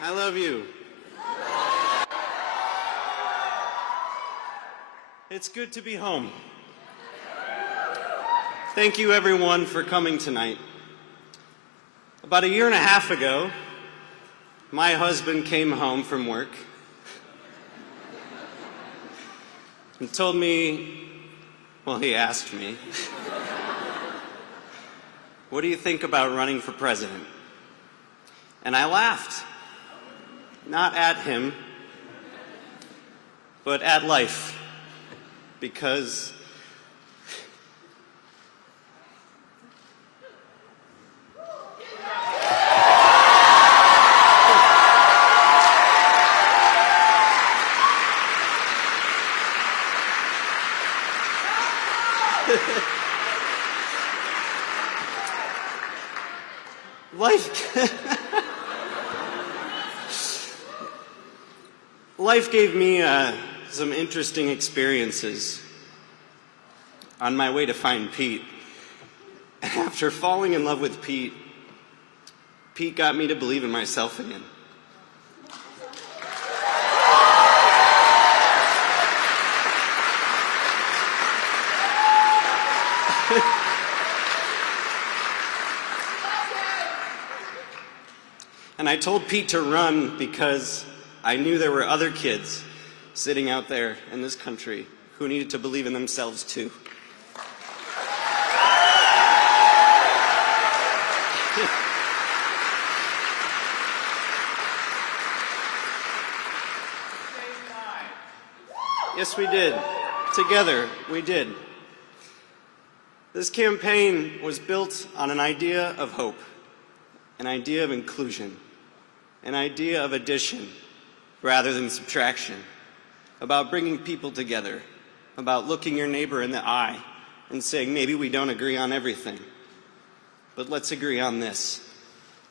I love you. It's good to be home. Thank you, everyone, for coming tonight. About a year and a half ago, my husband came home from work and told me, well, he asked me, what do you think about running for president? And I laughed, not at him, but at life, because life gave me some interesting experiences on my way to find Pete. And after falling in love with Pete, Pete got me to believe in myself again. And I told Pete to run because I knew there were other kids sitting out there in this country who needed to believe in themselves too. Yes, we did. Together, we did. This campaign was built on an idea of hope, an idea of inclusion, an idea of addition rather than subtraction, about bringing people together, about looking your neighbor in the eye and saying, maybe we don't agree on everything, but let's agree on this.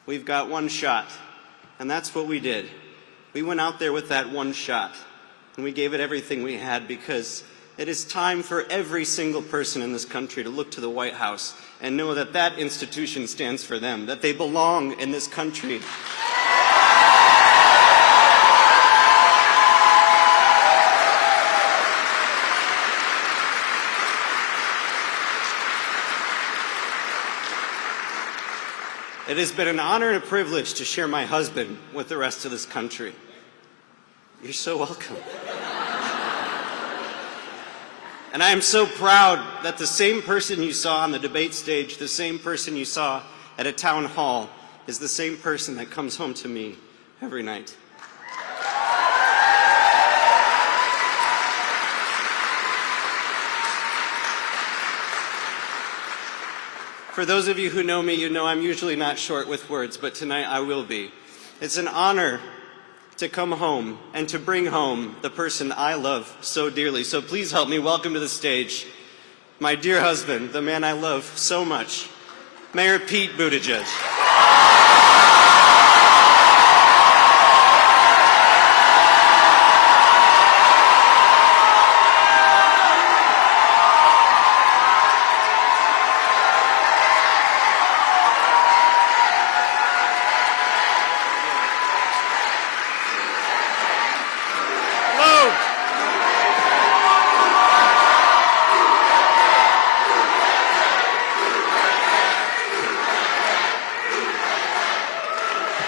We've got one shot, and that's what we did. We went out there with that one shot, and we gave it everything we had, because it is time for every single person in this country to look to the White House and know that that institution stands for them, that they belong in this country. It has been an honor and a privilege to share my husband with the rest of this country. You're so welcome. And I am so proud that the same person you saw on the debate stage, the same person you saw at a town hall, is the same person that comes home to me every night. For those of you who know me, you know I'm usually not short with words, but tonight I will be. It's an honor to come home and to bring home the person I love so dearly. So please help me welcome to the stage my dear husband, the man I love so much, Mayor Pete Buttigieg.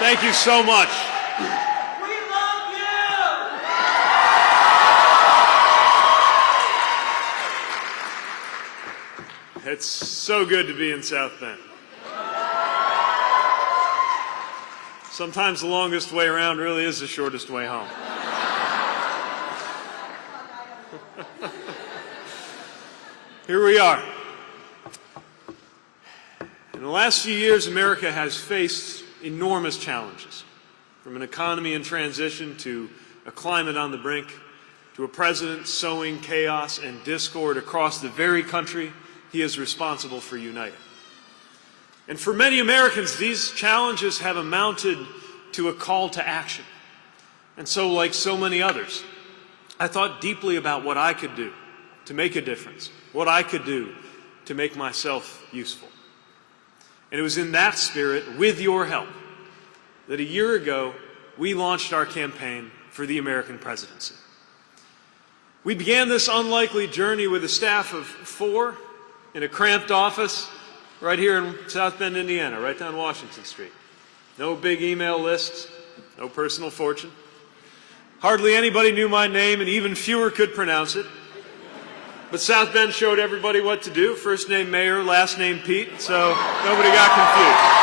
Thank you so much. We love you! It's so good to be in South Bend. Sometimes the longest way around really is the shortest way home. Here we are. In the last few years, America has faced enormous challenges, from an economy in transition to a climate on the brink, to a president sowing chaos and discord across the very country he is responsible for uniting. And for many Americans, these challenges have amounted to a call to action. And so, like so many others, I thought deeply about what I could do to make a difference, what I could do to make myself useful. And it was in that spirit, with your help, that a year ago we launched our campaign for the American presidency. We began this unlikely journey with a staff of 4 in a cramped office right here in South Bend, Indiana, right down Washington Street. No big email lists, no personal fortune. Hardly anybody knew my name, and even fewer could pronounce it. But South Bend showed everybody what to do. First name Mayor, last name Pete, so nobody got confused.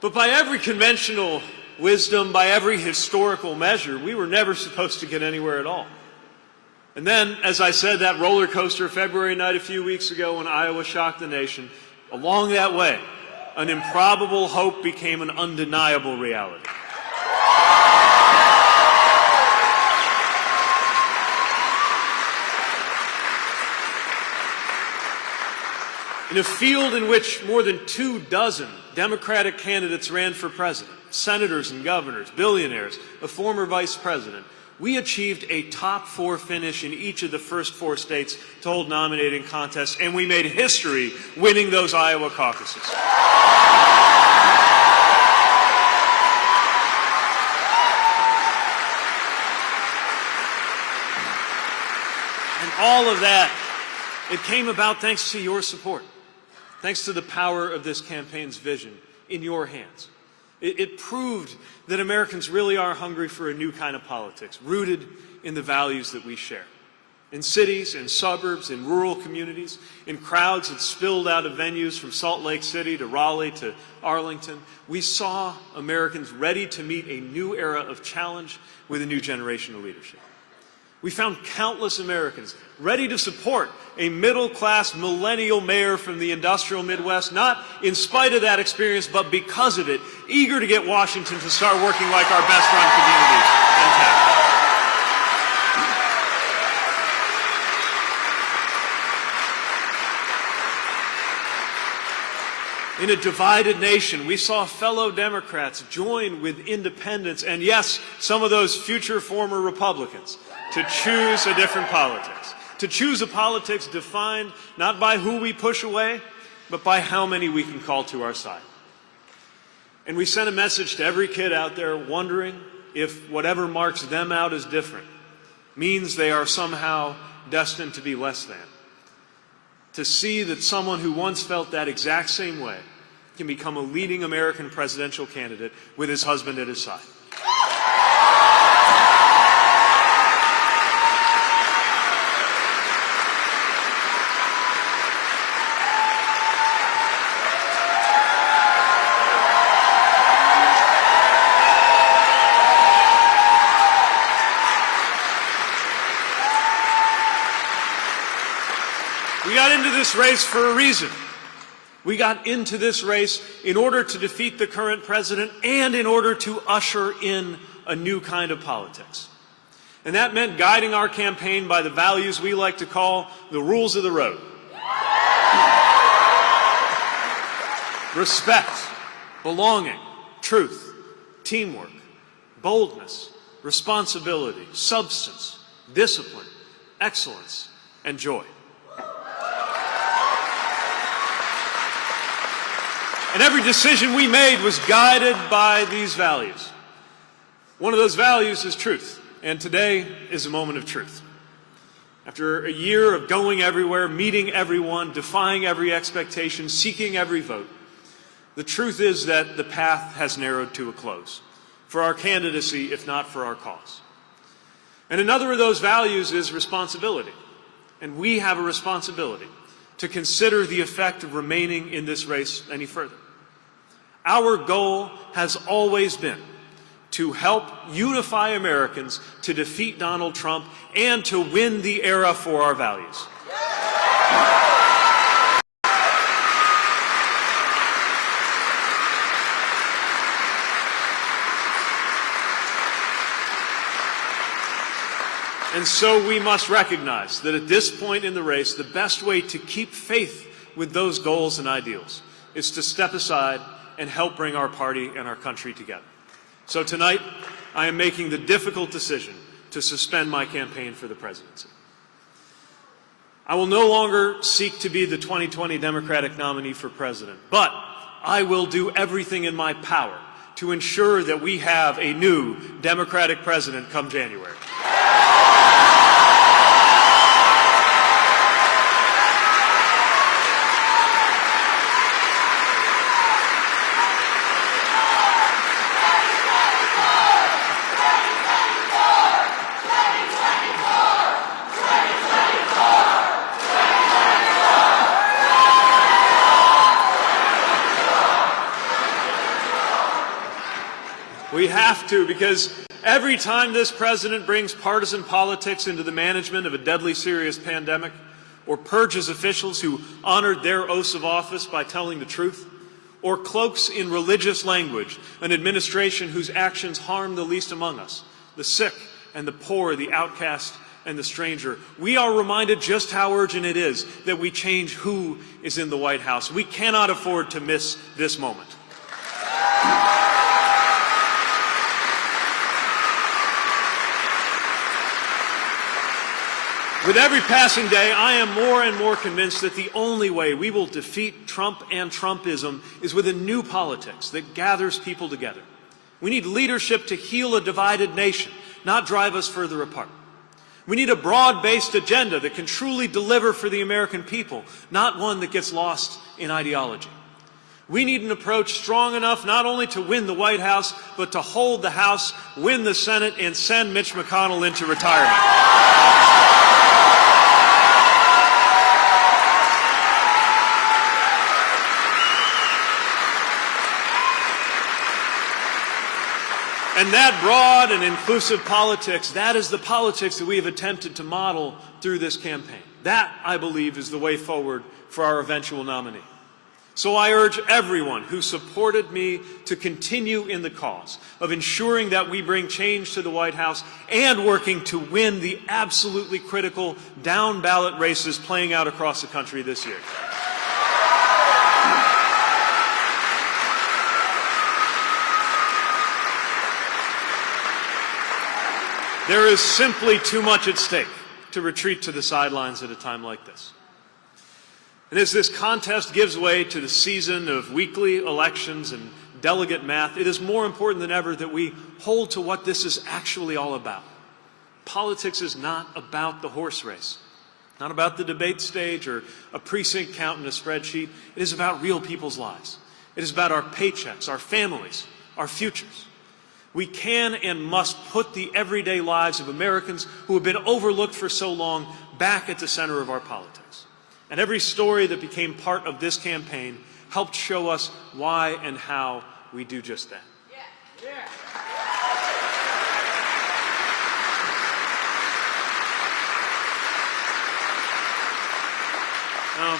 But by every conventional wisdom, by every historical measure, we were never supposed to get anywhere at all. And then, as I said, that roller coaster February night a few weeks ago when Iowa shocked the nation, along that way, an improbable hope became an undeniable reality. In a field in which more than 24 Democratic candidates ran for president, senators and governors, billionaires, a former vice president, we achieved a top 4 finish in each of the first 4 states to hold nominating contests, and we made history winning those Iowa caucuses. And all of that, it came about thanks to your support. Thanks to the power of this campaign's vision in your hands. It proved that Americans really are hungry for a new kind of politics, rooted in the values that we share. In cities, in suburbs, in rural communities, in crowds that spilled out of venues from Salt Lake City to Raleigh to Arlington, we saw Americans ready to meet a new era of challenge with a new generation of leadership. We found countless Americans ready to support a middle-class millennial mayor from the industrial Midwest, not in spite of that experience, but because of it, eager to get Washington to start working like our best-run communities and towns. In a divided nation, we saw fellow Democrats join with independents, and yes, some of those future former Republicans, to choose a different politics. To choose a politics defined not by who we push away, but by how many we can call to our side. And we sent a message to every kid out there wondering if whatever marks them out as different means they are somehow destined to be less than. To see that someone who once felt that exact same way can become a leading American presidential candidate with his husband at his side. We got into this race for a reason. We got into this race in order to defeat the current president and in order to usher in a new kind of politics. And that meant guiding our campaign by the values we like to call the rules of the road. Respect, belonging, truth, teamwork, boldness, responsibility, substance, discipline, excellence, and joy. And every decision we made was guided by these values. One of those values is truth, and today is a moment of truth. After a year of going everywhere, meeting everyone, defying every expectation, seeking every vote, the truth is that the path has narrowed to a close for our candidacy, if not for our cause. And another of those values is responsibility. And we have a responsibility to consider the effect of remaining in this race any further. Our goal has always been to help unify Americans to defeat Donald Trump and to win the era for our values. And so we must recognize that at this point in the race, the best way to keep faith with those goals and ideals is to step aside and help bring our party and our country together. So tonight, I am making the difficult decision to suspend my campaign for the presidency. I will no longer seek to be the 2020 Democratic nominee for president, but I will do everything in my power to ensure that we have a new Democratic president come January. We have to, because every time this president brings partisan politics into the management of a deadly serious pandemic, or purges officials who honored their oaths of office by telling the truth, or cloaks in religious language an administration whose actions harm the least among us, the sick and the poor, the outcast and the stranger, we are reminded just how urgent it is that we change who is in the White House. We cannot afford to miss this moment. With every passing day, I am more and more convinced that the only way we will defeat Trump and Trumpism is with a new politics that gathers people together. We need leadership to heal a divided nation, not drive us further apart. We need a broad-based agenda that can truly deliver for the American people, not one that gets lost in ideology. We need an approach strong enough not only to win the White House, but to hold the House, win the Senate, and send Mitch McConnell into retirement. And that broad and inclusive politics, that is the politics that we have attempted to model through this campaign. That, I believe, is the way forward for our eventual nominee. So I urge everyone who supported me to continue in the cause of ensuring that we bring change to the White House and working to win the absolutely critical down-ballot races playing out across the country this year. There is simply too much at stake to retreat to the sidelines at a time like this. And as this contest gives way to the season of weekly elections and delegate math, it is more important than ever that we hold to what this is actually all about. Politics is not about the horse race, not about the debate stage or a precinct count in a spreadsheet. It is about real people's lives. It is about our paychecks, our families, our futures. We can and must put the everyday lives of Americans who have been overlooked for so long back at the center of our politics. And every story that became part of this campaign helped show us why and how we do just that. Now,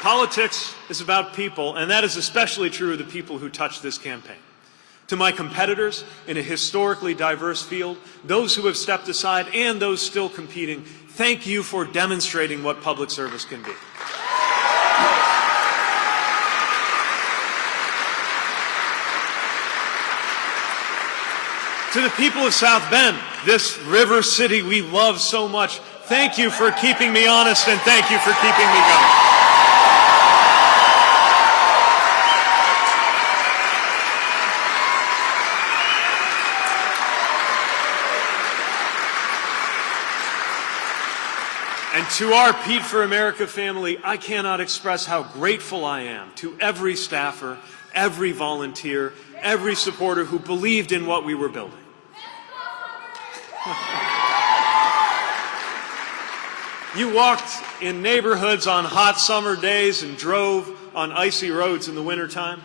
politics is about people, and that is especially true of the people who touch this campaign. To my competitors in a historically diverse field, those who have stepped aside and those still competing, thank you for demonstrating what public service can be. To the people of South Bend, this river city we love so much, thank you for keeping me honest and thank you for keeping me going. And to our Pete for America family, I cannot express how grateful I am to every staffer, every volunteer, every supporter who believed in what we were building. You walked in neighborhoods on hot summer days and drove on icy roads in the wintertime.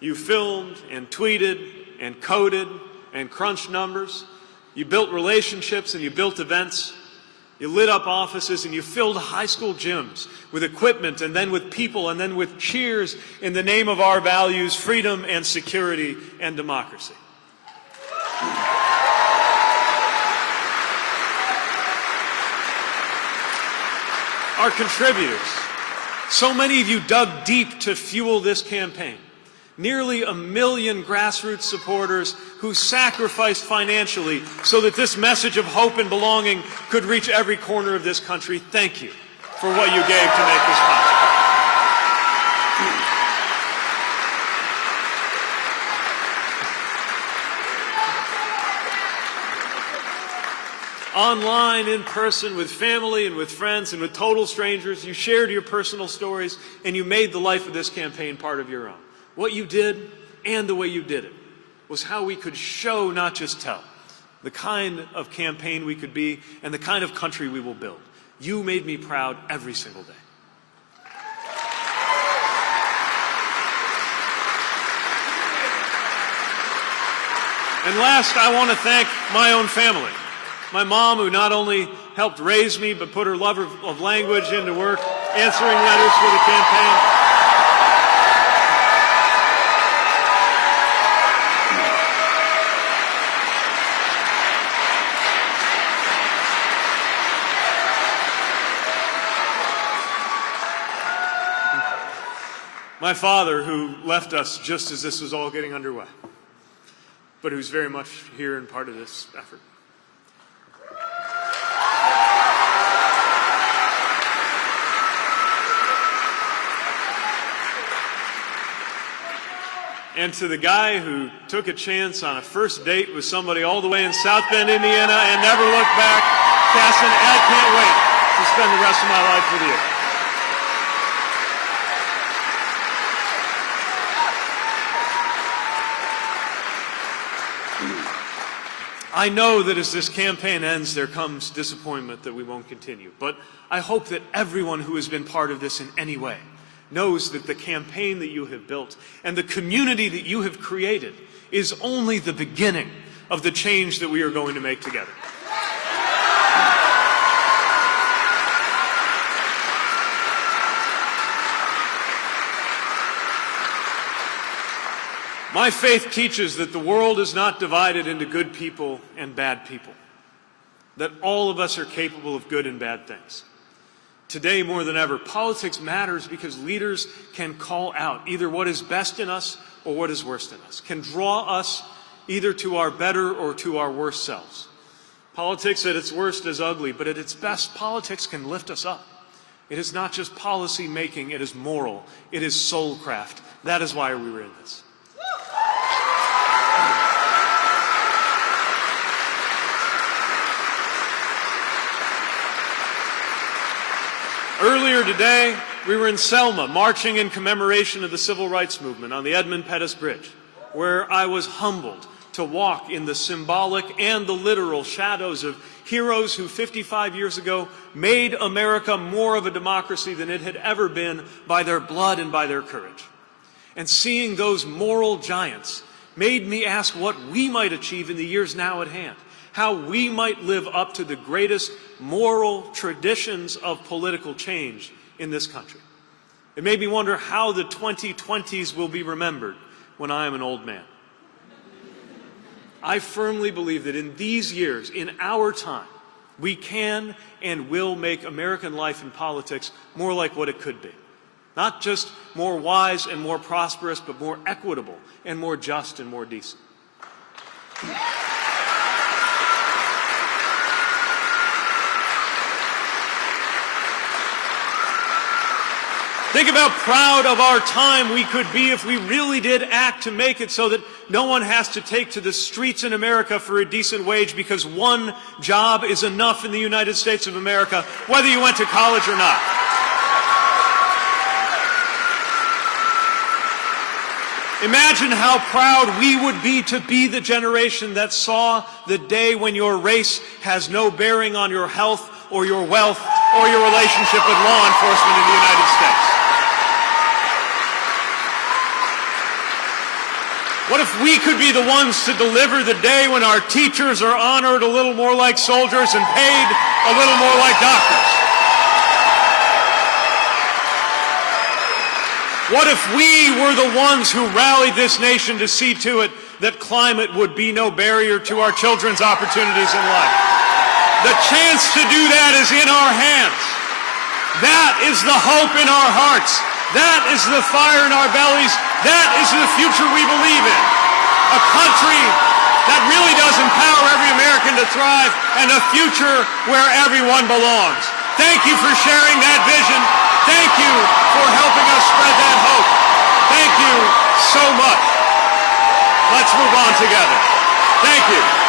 You filmed and tweeted and coded and crunched numbers. You built relationships and you built events. You lit up offices and you filled high school gyms with equipment and then with people and then with cheers in the name of our values, freedom and security and democracy. Our contributors, So many of you dug deep to fuel this campaign. Nearly 1 million grassroots supporters who sacrificed financially so that this message of hope and belonging could reach every corner of this country. Thank you for what you gave to make this possible. Online, in person, with family and with friends and with total strangers, you shared your personal stories and you made the life of this campaign part of your own. What you did and the way you did it was how we could show, not just tell, the kind of campaign we could be and the kind of country we will build. You made me proud every single day. And last, I want to thank my own family. My mom, who not only helped raise me, but put her love of language into work, answering letters for the campaign. My father, who left us just as this was all getting underway, but who's very much here and part of this effort. And to the guy who took a chance on a first date with somebody all the way in South Bend, Indiana, and never looked back, Casson, I can't wait to spend the rest of my life with you. I know that as this campaign ends, there comes disappointment that we won't continue. But I hope that everyone who has been part of this in any way knows that the campaign that you have built and the community that you have created is only the beginning of the change that we are going to make together. My faith teaches that the world is not divided into good people and bad people, that all of us are capable of good and bad things. Today, more than ever, politics matters because leaders can call out either what is best in us or what is worst in us, can draw us either to our better or to our worst selves. Politics at its worst is ugly, but at its best, politics can lift us up. It is not just policy making, it is moral, it is soulcraft. That is why we were in this. Earlier today, we were in Selma, marching in commemoration of the Civil Rights Movement on the Edmund Pettus Bridge, where I was humbled to walk in the symbolic and the literal shadows of heroes who 55 years ago made America more of a democracy than it had ever been by their blood and by their courage. And seeing those moral giants made me ask what we might achieve in the years now at hand, how we might live up to the greatest moral traditions of political change in this country. It made me wonder how the 2020s will be remembered when I am an old man. I firmly believe that in these years, in our time, we can and will make American life and politics more like what it could be. Not just more wise and more prosperous, but more equitable and more just and more decent. Think of how proud of our time we could be if we really did act to make it so that no one has to take to the streets in America for a decent wage because one job is enough in the United States of America, whether you went to college or not. Imagine how proud we would be to be the generation that saw the day when your race has no bearing on your health or your wealth or your relationship with law enforcement in the United States. What if we could be the ones to deliver the day when our teachers are honored a little more like soldiers and paid a little more like doctors? What if we were the ones who rallied this nation to see to it that climate would be no barrier to our children's opportunities in life? The chance to do that is in our hands. That is the hope in our hearts. That is the fire in our bellies. That is the future we believe in. A country that really does empower every American to thrive, and a future where everyone belongs. Thank you for sharing that vision. Thank you for helping us spread that hope. Thank you so much. Let's move on together. Thank you.